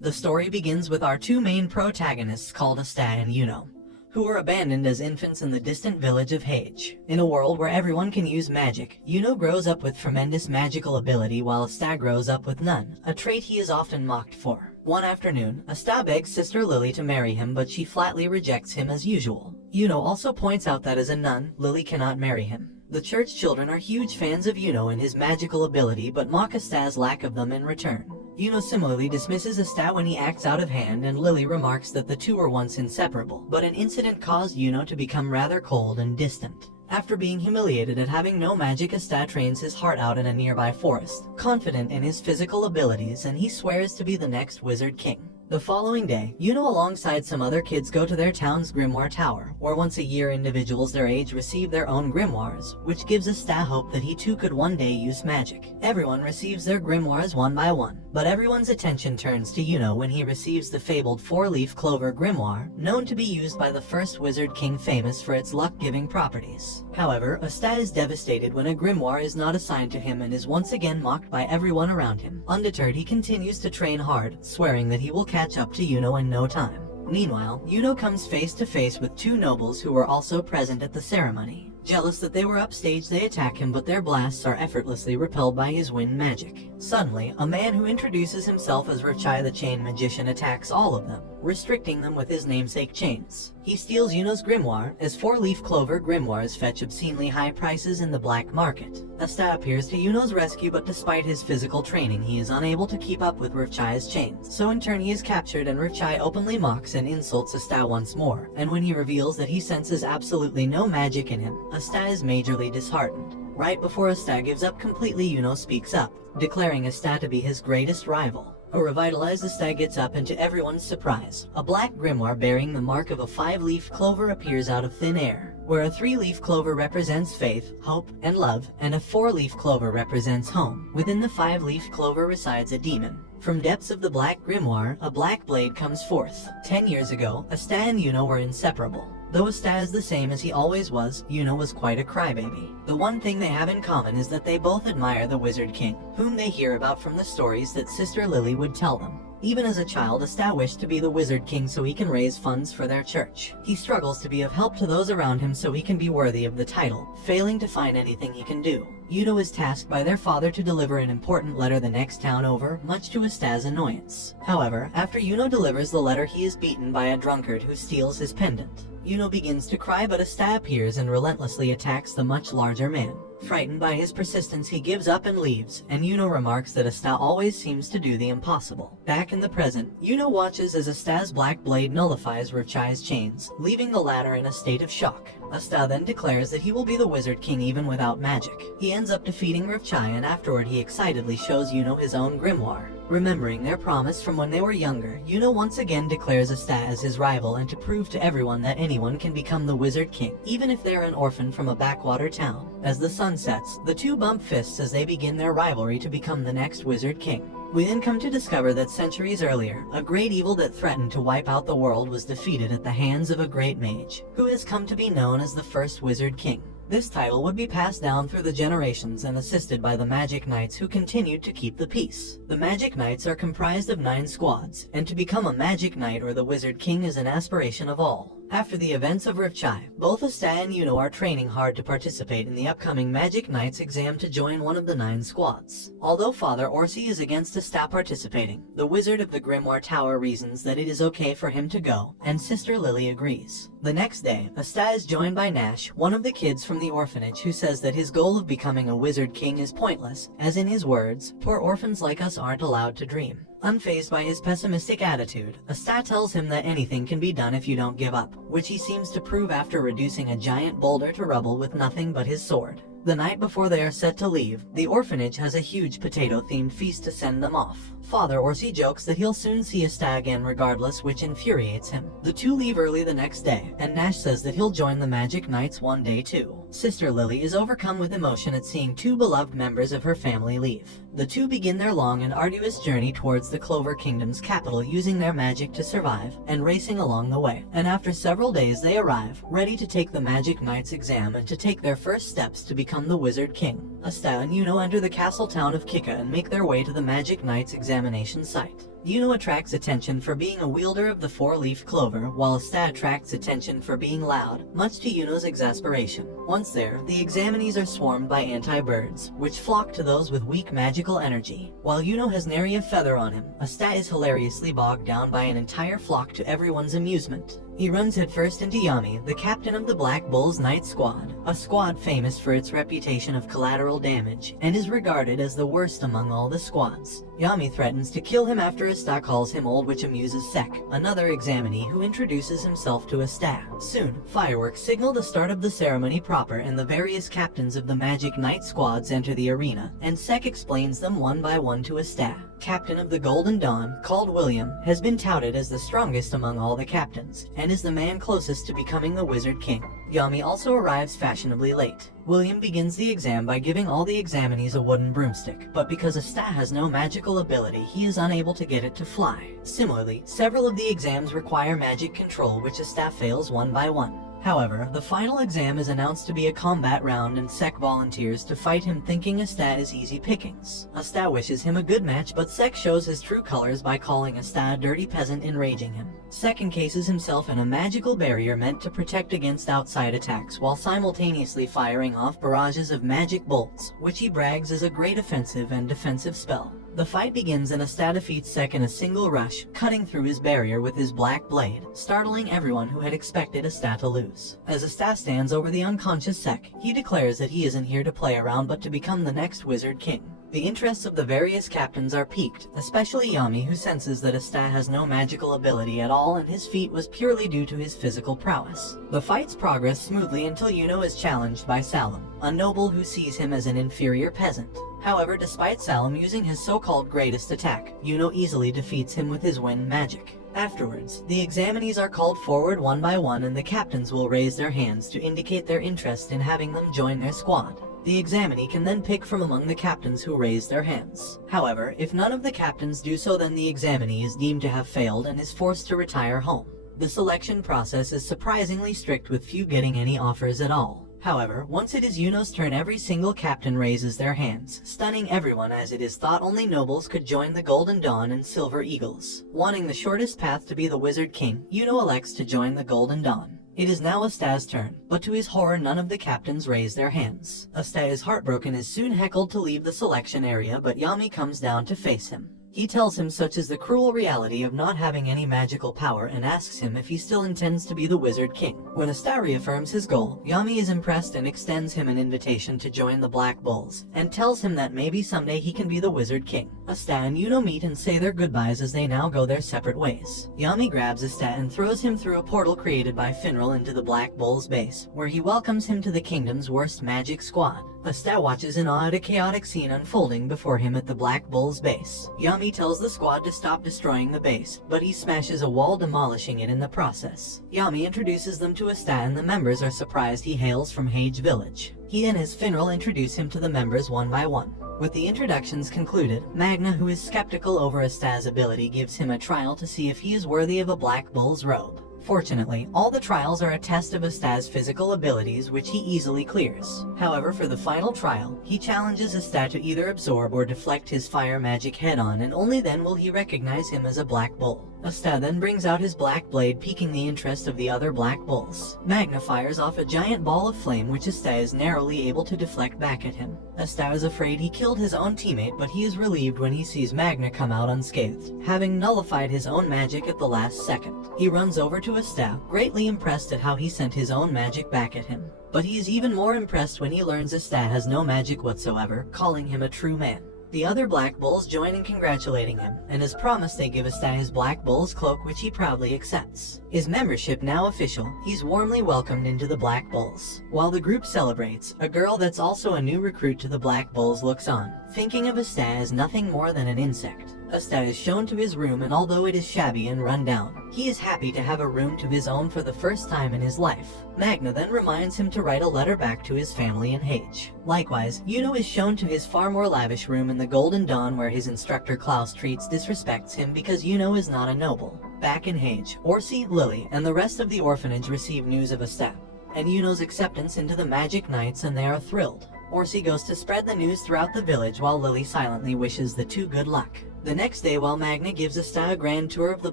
The story begins with our two main protagonists called Asta and Yuno, who were abandoned as infants in the distant village of Hage. In a world where everyone can use magic, Yuno grows up with tremendous magical ability while Asta grows up with none, a trait he is often mocked for. One afternoon, Asta begs sister Lily to marry him, but she flatly rejects him as usual. Yuno also points out that as a nun, Lily cannot marry him. The church children are huge fans of Yuno and his magical ability, but mock Asta's lack of them in return. Yuno similarly dismisses Asta when he acts out of hand, and Lily remarks that the two were once inseparable, but an incident caused Yuno to become rather cold and distant. After being humiliated at having no magic, Asta trains his heart out in a nearby forest, confident in his physical abilities, and he swears to be the next Wizard King. The following day, Yuno alongside some other kids go to their town's grimoire tower, where once a year individuals their age receive their own grimoires, which gives Asta hope that he too could one day use magic. Everyone receives their grimoires one by one, but everyone's attention turns to Yuno when he receives the fabled four-leaf clover grimoire, known to be used by the first Wizard King, famous for its luck-giving properties. However, Asta is devastated when a grimoire is not assigned to him and is once again mocked by everyone around him. Undeterred, he continues to train hard, swearing that he will catch up to Yuno in no time. Meanwhile, Yuno comes face to face with two nobles who were also present at the ceremony. Jealous that they were upstage, they attack him, but their blasts are effortlessly repelled by his wind magic. Suddenly, a man who introduces himself as Rivchai the Chain Magician attacks all of them, restricting them with his namesake chains. He steals Yuno's grimoire, as four-leaf clover grimoires fetch obscenely high prices in the black market. Asta appears to Yuno's rescue, but despite his physical training, he is unable to keep up with Rivchai's chains. So in turn he is captured, and Rivchai openly mocks and insults Asta once more, and when he reveals that he senses absolutely no magic in him, Asta is majorly disheartened. Right before Asta gives up completely, Yuno speaks up, declaring Asta to be his greatest rival. A revitalized Asta gets up, and to everyone's surprise, a black grimoire bearing the mark of a five-leaf clover appears out of thin air, where a three-leaf clover represents faith, hope, and love, and a four-leaf clover represents home. Within the five-leaf clover resides a demon. From depths of the black grimoire, a black blade comes forth. 10 years ago, Asta and Yuno were inseparable. Though Asta is the same as he always was, Yuno was quite a crybaby. The one thing they have in common is that they both admire the Wizard King, whom they hear about from the stories that Sister Lily would tell them. Even as a child, Asta wished to be the Wizard King so he can raise funds for their church. He struggles to be of help to those around him so he can be worthy of the title, failing to find anything he can do. Yuno is tasked by their father to deliver an important letter the next town over, much to Asta's annoyance. However, after Yuno delivers the letter, he is beaten by a drunkard who steals his pendant. Yuno begins to cry, but Asta appears and relentlessly attacks the much larger man. Frightened by his persistence, he gives up and leaves, and Yuno remarks that Asta always seems to do the impossible. Back in the present, Yuno watches as Asta's black blade nullifies Rivchai's chains, leaving the latter in a state of shock. Asta then declares that he will be the Wizard King even without magic. He ends up defeating Rivchai, and afterward he excitedly shows Yuno his own grimoire. Remembering their promise from when they were younger, Yuno once again declares Asta as his rival, and to prove to everyone that anyone can become the Wizard King, even if they're an orphan from a backwater town. As the sun sets, the two bump fists as they begin their rivalry to become the next Wizard King. We then come to discover that centuries earlier, a great evil that threatened to wipe out the world was defeated at the hands of a great mage, who has come to be known as the first Wizard King. This title would be passed down through the generations and assisted by the Magic Knights, who continued to keep the peace. The Magic Knights are comprised of 9 squads, and to become a Magic Knight or the Wizard King is an aspiration of all. After the events of Rivchai, both Asta and Yuno are training hard to participate in the upcoming Magic Knights exam to join one of the 9 squads. Although Father Orsi is against Asta participating, the Wizard of the Grimoire Tower reasons that it is okay for him to go, and Sister Lily agrees. The next day, Asta is joined by Nash, one of the kids from the orphanage, who says that his goal of becoming a Wizard King is pointless, as in his words, "Poor orphans like us aren't allowed to dream." Unfazed by his pessimistic attitude, Asta tells him that anything can be done if you don't give up, which he seems to prove after reducing a giant boulder to rubble with nothing but his sword. The night before they are set to leave, the orphanage has a huge potato-themed feast to send them off. Father Orsi jokes that he'll soon see Asta again regardless, which infuriates him. The two leave early the next day, and Nash says that he'll join the Magic Knights one day too. Sister Lily is overcome with emotion at seeing two beloved members of her family leave. The two begin their long and arduous journey towards the Clover Kingdom's capital using their magic to survive, and racing along the way. And after several days they arrive, ready to take the Magic Knight's exam and to take their first steps to become the Wizard King. Asta and Yuno enter the castle town of Kika and make their way to the Magic Knight's examination site. Yuno attracts attention for being a wielder of the four-leaf clover, while Asta attracts attention for being loud, much to Yuno's exasperation. Once there, the examinees are swarmed by anti-birds, which flock to those with weak magical energy. While Yuno has nary a feather on him, Asta is hilariously bogged down by an entire flock to everyone's amusement. He runs headfirst into Yami, the captain of the Black Bull's Night Squad, a squad famous for its reputation of collateral damage, and is regarded as the worst among all the squads. Yami threatens to kill him after Asta calls him old, which amuses Sek, another examinee who introduces himself to Asta. Soon, fireworks signal the start of the ceremony proper and the various captains of the Magic Knight squads enter the arena, and Sek explains them one by one to Asta. Captain of the Golden Dawn, called William, has been touted as the strongest among all the captains, and is the man closest to becoming the Wizard King. Yami also arrives fashionably late. William begins the exam by giving all the examinees a wooden broomstick, but because Asta has no magical ability, he is unable to get it to fly. Similarly, several of the exams require magic control, which Asta fails one by one. However, the final exam is announced to be a combat round and Sek volunteers to fight him, thinking Asta is easy pickings. Asta wishes him a good match, but Sek shows his true colors by calling Asta a dirty peasant, enraging him. Sek encases himself in a magical barrier meant to protect against outside attacks, while simultaneously firing off barrages of magic bolts, which he brags is a great offensive and defensive spell. The fight begins and Asta defeats Sek in a single rush, cutting through his barrier with his black blade, startling everyone who had expected Asta to lose. As Asta stands over the unconscious Sek, he declares that he isn't here to play around but to become the next Wizard King. The interests of the various captains are piqued, especially Yami, who senses that Asta has no magical ability at all and his feat was purely due to his physical prowess. The fights progress smoothly until Yuno is challenged by Salim, a noble who sees him as an inferior peasant. However, despite Salim using his so-called greatest attack, Yuno easily defeats him with his wind magic. Afterwards, the examinees are called forward one by one and the captains will raise their hands to indicate their interest in having them join their squad. The examinee can then pick from among the captains who raise their hands. However, if none of the captains do so, then the examinee is deemed to have failed and is forced to retire home. The selection process is surprisingly strict, with few getting any offers at all. However, once it is Yuno's turn, every single captain raises their hands, stunning everyone, as it is thought only nobles could join the Golden Dawn and Silver Eagles. Wanting the shortest path to be the Wizard King, Yuno elects to join the Golden Dawn. It is now Asta's turn, but to his horror none of the captains raise their hands. Asta is heartbroken, is soon heckled to leave the selection area, but Yami comes down to face him. He tells him such is the cruel reality of not having any magical power and asks him if he still intends to be the Wizard King. When Asta reaffirms his goal, Yami is impressed and extends him an invitation to join the Black Bulls, and tells him that maybe someday he can be the Wizard King. Asta and Yuno meet and say their goodbyes as they now go their separate ways. Yami grabs Asta and throws him through a portal created by Finral into the Black Bull's base, where he welcomes him to the kingdom's worst magic squad. Asta watches in awe at a chaotic scene unfolding before him at the Black Bull's base. Yami tells the squad to stop destroying the base, but he smashes a wall, demolishing it in the process. Yami introduces them to Asta and the members are surprised he hails from Hage Village. He and his Finral introduce him to the members one by one. With the introductions concluded, Magna, who is skeptical over Asta's ability, gives him a trial to see if he is worthy of a Black Bull's robe. Fortunately, all the trials are a test of Asta's physical abilities, which he easily clears. However, for the final trial, he challenges Asta to either absorb or deflect his fire magic head-on, and only then will he recognize him as a Black Bull. Asta then brings out his black blade, piquing the interest of the other Black Bulls. Magna fires off a giant ball of flame, which Asta is narrowly able to deflect back at him. Asta is afraid he killed his own teammate, but he is relieved when he sees Magna come out unscathed, having nullified his own magic at the last second. He runs over to Asta, greatly impressed at how he sent his own magic back at him. But he is even more impressed when he learns Asta has no magic whatsoever, calling him a true man. The other Black Bulls join in congratulating him, and as promised they give Asta his Black Bull's cloak, which he proudly accepts. His membership now official, he's warmly welcomed into the Black Bulls. While the group celebrates, a girl that's also a new recruit to the Black Bulls looks on, thinking of Asta as nothing more than an insect. Asta is shown to his room, and although it is shabby and run down, he is happy to have a room to his own for the first time in his life. Magna then reminds him to write a letter back to his family in Hage. Likewise, Yuno is shown to his far more lavish room in the Golden Dawn, where his instructor Klaus disrespects him because Yuno is not a noble. Back in Hage, Orsi, Lily, and the rest of the orphanage receive news of Asta and Yuno's acceptance into the Magic Knights, and they are thrilled. Orsi goes to spread the news throughout the village while Lily silently wishes the two good luck. The next day, while Magna gives Asta a grand tour of the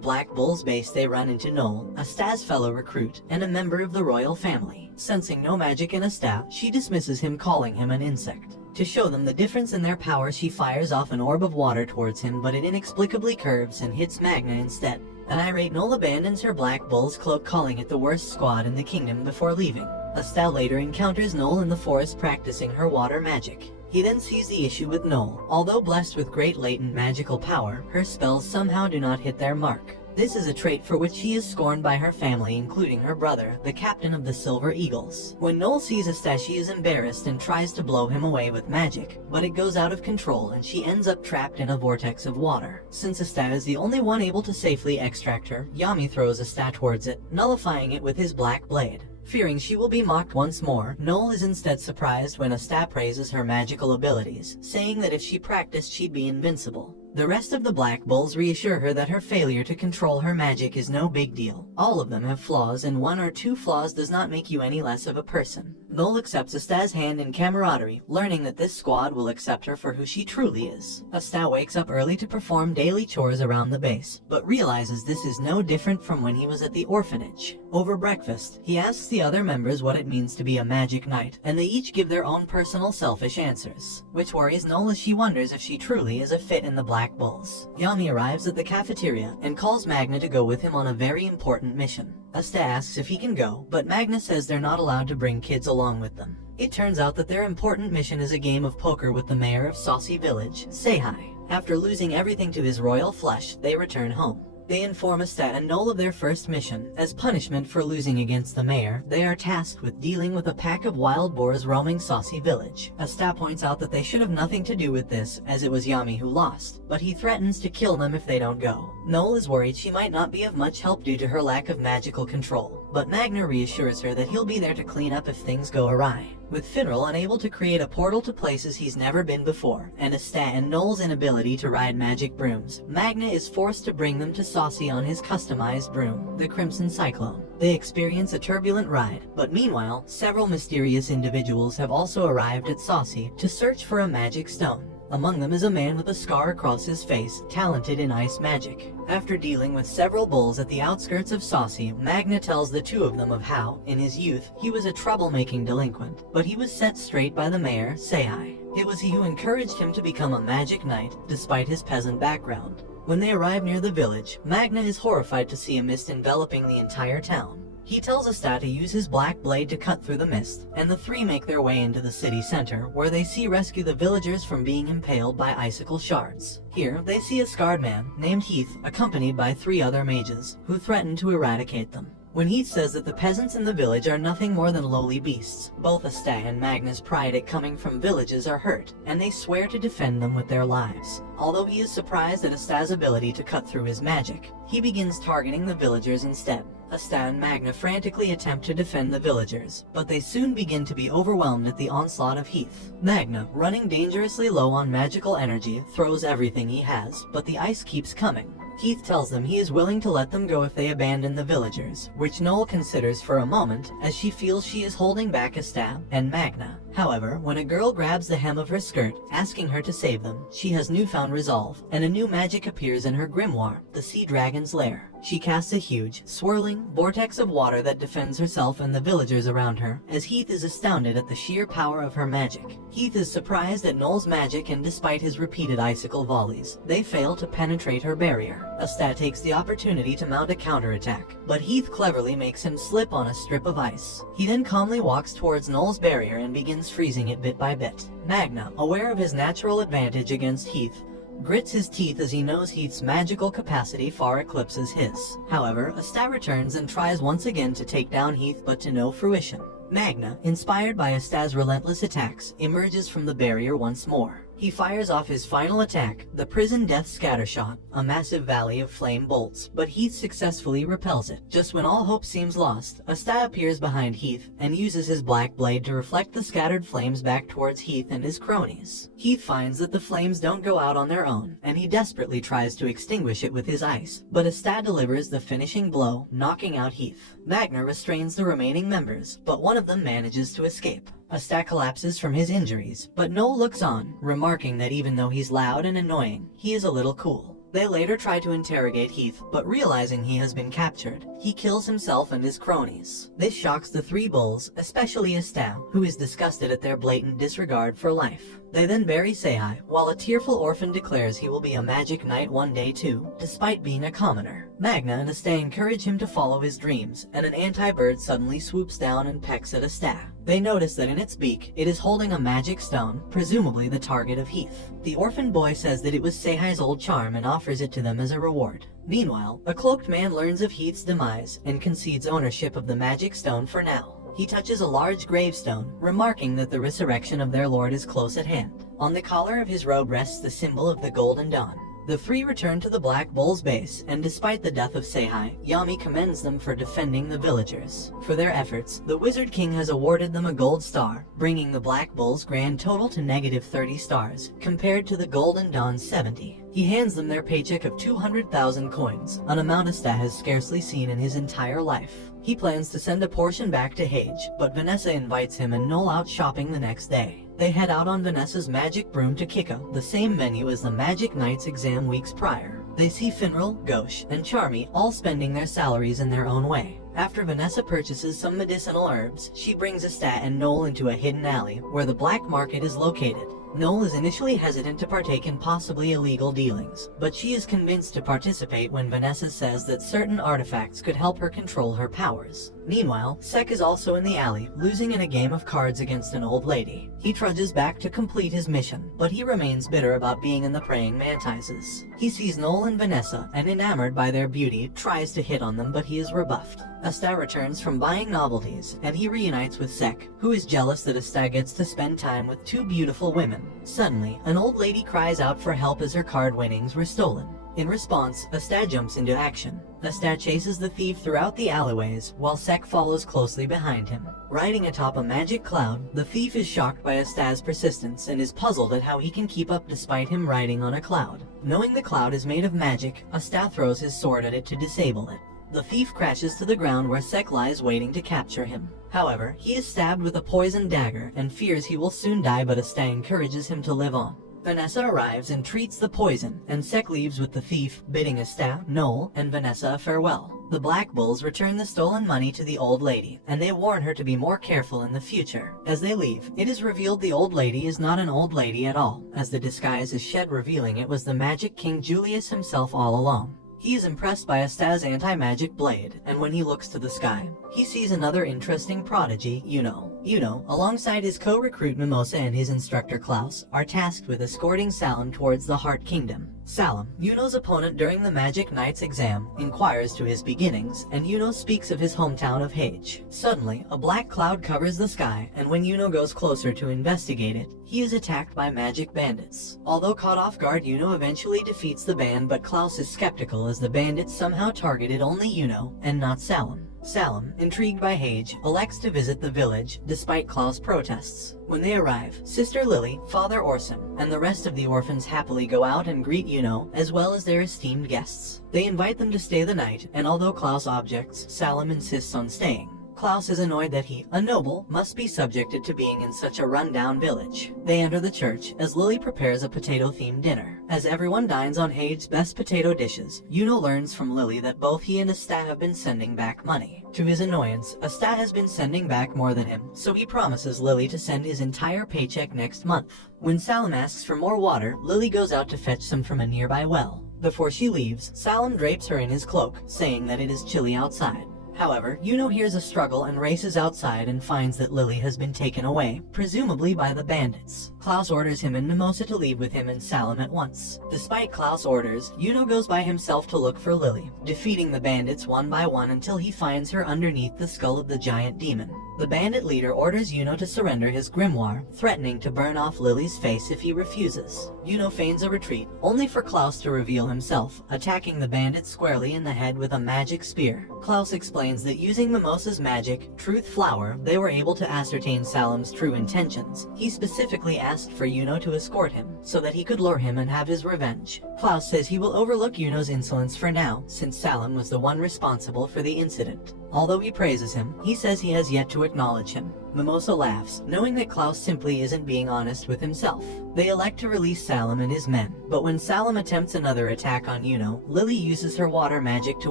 Black Bull's base, they run into Noel, Asta's fellow recruit, and a member of the royal family. Sensing no magic in Asta, she dismisses him, calling him an insect. To show them the difference in their power, she fires off an orb of water towards him, but it inexplicably curves and hits Magna instead. An irate Noel abandons her Black Bull's cloak, calling it the worst squad in the kingdom, before leaving. Asta later encounters Noel in the forest practicing her water magic. He then sees the issue with Noel. Although blessed with great latent magical power, her spells somehow do not hit their mark. This is a trait for which she is scorned by her family, including her brother, the captain of the Silver Eagles. When Noel sees Asta, she is embarrassed and tries to blow him away with magic, but it goes out of control and she ends up trapped in a vortex of water. Since Asta is the only one able to safely extract her, Yami throws Asta towards it, nullifying it with his black blade. Fearing she will be mocked once more, Noel is instead surprised when Asta praises her magical abilities, saying that if she practiced she'd be invincible. The rest of the Black Bulls reassure her that her failure to control her magic is no big deal. All of them have flaws, and one or two flaws does not make you any less of a person. Noel accepts Asta's hand in camaraderie, learning that this squad will accept her for who she truly is. Asta wakes up early to perform daily chores around the base, but realizes this is no different from when he was at the orphanage. Over breakfast, he asks the other members what it means to be a magic knight, and they each give their own personal selfish answers, which worries Noel as she wonders if she truly is a fit in the Black Bulls. Yami arrives at the cafeteria and calls Magna to go with him on a very important mission. Asta asks if he can go, but Magna says they're not allowed to bring kids along with them. It turns out that their important mission is a game of poker with the mayor of Saucy Village, Seihai. After losing everything to his royal flush, they return home. They inform Asta and Noel of their first mission. As punishment for losing against the mayor, they are tasked with dealing with a pack of wild boars roaming Saucy Village. Asta points out that they should have nothing to do with this, as it was Yami who lost, but he threatens to kill them if they don't go. Noel is worried she might not be of much help due to her lack of magical control, but Magna reassures her that he'll be there to clean up if things go awry. With Finral unable to create a portal to places he's never been before, and Asta and Noel's inability to ride magic brooms, Magna is forced to bring them to Saucy on his customized broom, the Crimson Cyclone. They experience a turbulent ride, but meanwhile, several mysterious individuals have also arrived at Saucy to search for a magic stone. Among them is a man with a scar across his face, talented in ice magic. After dealing with several bulls at the outskirts of Saucy, Magna tells the two of them of how, in his youth, he was a troublemaking delinquent, but he was set straight by the mayor, Seihai. It was he who encouraged him to become a magic knight, despite his peasant background. When they arrive near the village, Magna is horrified to see a mist enveloping the entire town. He tells Asta to use his black blade to cut through the mist, and the three make their way into the city center, where they rescue the villagers from being impaled by icicle shards. Here, they see a scarred man named Heath, accompanied by 3 other mages, who threaten to eradicate them. When Heath says that the peasants in the village are nothing more than lowly beasts, both Asta and Magna's pride at coming from villages are hurt, and they swear to defend them with their lives. Although he is surprised at Asta's ability to cut through his magic, he begins targeting the villagers instead. Asta and Magna frantically attempt to defend the villagers, but they soon begin to be overwhelmed at the onslaught of Heath. Magna, running dangerously low on magical energy, throws everything he has, but the ice keeps coming. Heath tells them he is willing to let them go if they abandon the villagers, which Noel considers for a moment, as she feels she is holding back Asta and Magna. However, when a girl grabs the hem of her skirt, asking her to save them, she has newfound resolve, and a new magic appears in her grimoire, the Sea Dragon's Lair. She casts a huge, swirling vortex of water that defends herself and the villagers around her, as Heath is astounded at the sheer power of her magic. Heath is surprised at Noel's magic, and despite his repeated icicle volleys, they fail to penetrate her barrier. Asta takes the opportunity to mount a counterattack, but Heath cleverly makes him slip on a strip of ice. He then calmly walks towards Noel's barrier and begins freezing it bit by bit. Magna, aware of his natural advantage against Heath, grits his teeth as he knows Heath's magical capacity far eclipses his. However, Asta returns and tries once again to take down Heath, but to no fruition. Magna, inspired by Asta's relentless attacks, emerges from the barrier once more. He fires off his final attack, the prison death scattershot, a massive valley of flame bolts, but Heath successfully repels it. Just when all hope seems lost, Asta appears behind Heath and uses his black blade to reflect the scattered flames back towards Heath and his cronies. Heath finds that the flames don't go out on their own, and he desperately tries to extinguish it with his ice, but Asta delivers the finishing blow, knocking out Heath. Magna restrains the remaining members, but one of them manages to escape. Asta collapses from his injuries, but Noel looks on, remarking that even though he's loud and annoying, he is a little cool. They later try to interrogate Heath, but realizing he has been captured, he kills himself and his cronies. This shocks the three bulls, especially Asta, who is disgusted at their blatant disregard for life. They then bury Seihai, while a tearful orphan declares he will be a magic knight one day too, despite being a commoner. Magna and Asta encourage him to follow his dreams, and an anti-bird suddenly swoops down and pecks at Asta. They notice that in its beak, it is holding a magic stone, presumably the target of Heath. The orphan boy says that it was Seihai's old charm and offers it to them as a reward. Meanwhile, a cloaked man learns of Heath's demise and concedes ownership of the magic stone for now. He touches a large gravestone, remarking that the resurrection of their lord is close at hand. On the collar of his robe rests the symbol of the Golden Dawn. The three return to the Black Bull's base, and despite the death of Seihai, Yami commends them for defending the villagers. For their efforts, the Wizard King has awarded them a gold star, bringing the Black Bull's grand total to -30 stars, compared to the Golden Dawn's 70. He hands them their paycheck of 200,000 coins, an amount Asta has scarcely seen in his entire life. He plans to send a portion back to Hage, but Vanessa invites him and Noel out shopping the next day. They head out on Vanessa's magic broom to Kiko, the same venue as the Magic Knights exam weeks prior. They see Finral, Gauche, and Charmy all spending their salaries in their own way. After Vanessa purchases some medicinal herbs, she brings Asta and Noel into a hidden alley where the black market is located. Noel is initially hesitant to partake in possibly illegal dealings, but she is convinced to participate when Vanessa says that certain artifacts could help her control her powers. Meanwhile, Sek is also in the alley, losing in a game of cards against an old lady. He trudges back to complete his mission, but he remains bitter about being in the praying mantises. He sees Noel and Vanessa, and enamored by their beauty, tries to hit on them, but he is rebuffed. Asta returns from buying novelties, and he reunites with Sek, who is jealous that Asta gets to spend time with two beautiful women. Suddenly, an old lady cries out for help as her card winnings were stolen. In response, Asta jumps into action. Asta chases the thief throughout the alleyways, while Sek follows closely behind him. Riding atop a magic cloud, the thief is shocked by Asta's persistence and is puzzled at how he can keep up despite him riding on a cloud. Knowing the cloud is made of magic, Asta throws his sword at it to disable it. The thief crashes to the ground where Sek lies waiting to capture him. However, he is stabbed with a poisoned dagger and fears he will soon die, but Asta encourages him to live on. Vanessa arrives and treats the poison, and Sek leaves with the thief, bidding Asta, Noel, and Vanessa a farewell. The Black Bulls return the stolen money to the old lady, and they warn her to be more careful in the future. As they leave, it is revealed the old lady is not an old lady at all, as the disguise is shed, revealing it was the Magic King Julius himself all along. He is impressed by Asta's anti-magic blade, and when he looks to the sky, he sees another interesting prodigy, Yuno. Yuno, alongside his co-recruit Mimosa and his instructor Klaus, are tasked with escorting Salim towards the Heart Kingdom. Salim, Yuno's opponent during the Magic Knight's exam, inquires to his beginnings, and Yuno speaks of his hometown of Hage. Suddenly, a black cloud covers the sky, and when Yuno goes closer to investigate it, he is attacked by magic bandits. Although caught off guard, Yuno eventually defeats the band, but Klaus is skeptical as the bandits somehow targeted only Yuno and not Salim. Salim, intrigued by Hage, elects to visit the village, despite Klaus' protests. When they arrive, Sister Lily, Father Orson, and the rest of the orphans happily go out and greet Yuno, as well as their esteemed guests. They invite them to stay the night, and although Klaus objects, Salim insists on staying. Klaus is annoyed that he, a noble, must be subjected to being in such a run-down village. They enter the church as Lily prepares a potato-themed dinner. As everyone dines on Hage's best potato dishes, Yuno learns from Lily that both he and Asta have been sending back money. To his annoyance, Asta has been sending back more than him, so he promises Lily to send his entire paycheck next month. When Salim asks for more water, Lily goes out to fetch some from a nearby well. Before she leaves, Salim drapes her in his cloak, saying that it is chilly outside. However, Yuno hears a struggle and races outside and finds that Lily has been taken away, presumably by the bandits. Klaus orders him and Mimosa to leave with him and Salem at once. Despite Klaus' orders, Yuno goes by himself to look for Lily, defeating the bandits one by one until he finds her underneath the skull of the giant demon. The bandit leader orders Yuno to surrender his grimoire, threatening to burn off Lily's face if he refuses. Yuno feigns a retreat, only for Klaus to reveal himself, attacking the bandit squarely in the head with a magic spear. Klaus explains that using Mimosa's magic, Truth Flower, they were able to ascertain Salem's true intentions. He specifically asked for Yuno to escort him, so that he could lure him and have his revenge. Klaus says he will overlook Yuno's insolence for now, since Salem was the one responsible for the incident. Although he praises him, he says he has yet to acknowledge him. Mimosa laughs, knowing that Klaus simply isn't being honest with himself. They elect to release Salem and his men, but when Salem attempts another attack on Yuno, Lily uses her water magic to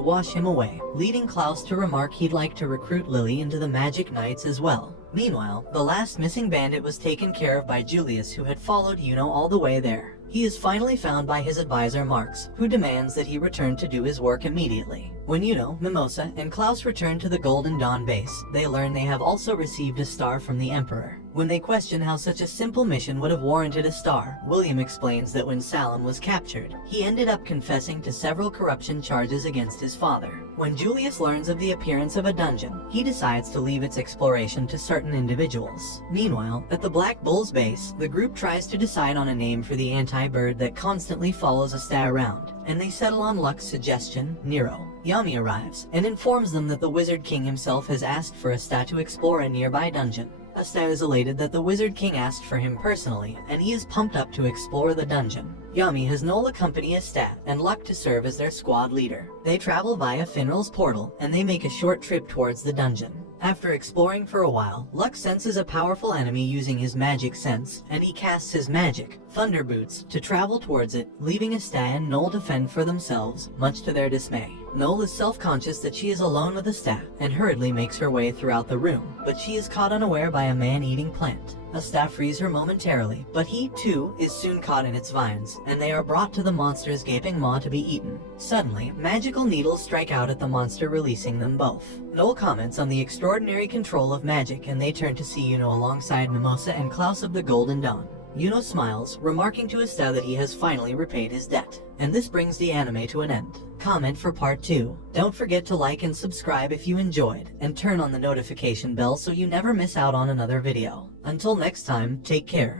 wash him away, leading Klaus to remark he'd like to recruit Lily into the Magic Knights as well. Meanwhile, the last missing bandit was taken care of by Julius, who had followed Yuno all the way there. He is finally found by his advisor Marx, who demands that he return to do his work immediately. When Yuno, Mimosa, and Klaus return to the Golden Dawn base, they learn they have also received a star from the Emperor. When they question how such a simple mission would have warranted a star, William explains that when Salem was captured, he ended up confessing to several corruption charges against his father. When Julius learns of the appearance of a dungeon, he decides to leave its exploration to certain individuals. Meanwhile, at the Black Bull's base, the group tries to decide on a name for the anti-bird that constantly follows Asta around, and they settle on Luck's suggestion, Nero. Yami arrives, and informs them that the Wizard King himself has asked for Asta to explore a nearby dungeon. Asta is elated that the Wizard King asked for him personally, and he is pumped up to explore the dungeon. Yami has Noel accompany Asta and Luck to serve as their squad leader. They travel via Finral's portal, and they make a short trip towards the dungeon. After exploring for a while, Luck senses a powerful enemy using his magic sense, and he casts his magic, Thunder Boots, to travel towards it, leaving Asta and Noel to fend for themselves, much to their dismay. Noel is self-conscious that she is alone with Asta, and hurriedly makes her way throughout the room, but she is caught unaware by a man-eating plant. Asta frees her momentarily, but he, too, is soon caught in its vines, and they are brought to the monster's gaping maw to be eaten. Suddenly, magical needles strike out at the monster, releasing them both. Noel comments on the extraordinary control of magic, and they turn to see Yuno alongside Mimosa and Klaus of the Golden Dawn. Yuno smiles, remarking to Asta that he has finally repaid his debt. And this brings the anime to an end. Comment for part 2. Don't forget to like and subscribe if you enjoyed, and turn on the notification bell so you never miss out on another video. Until next time, take care.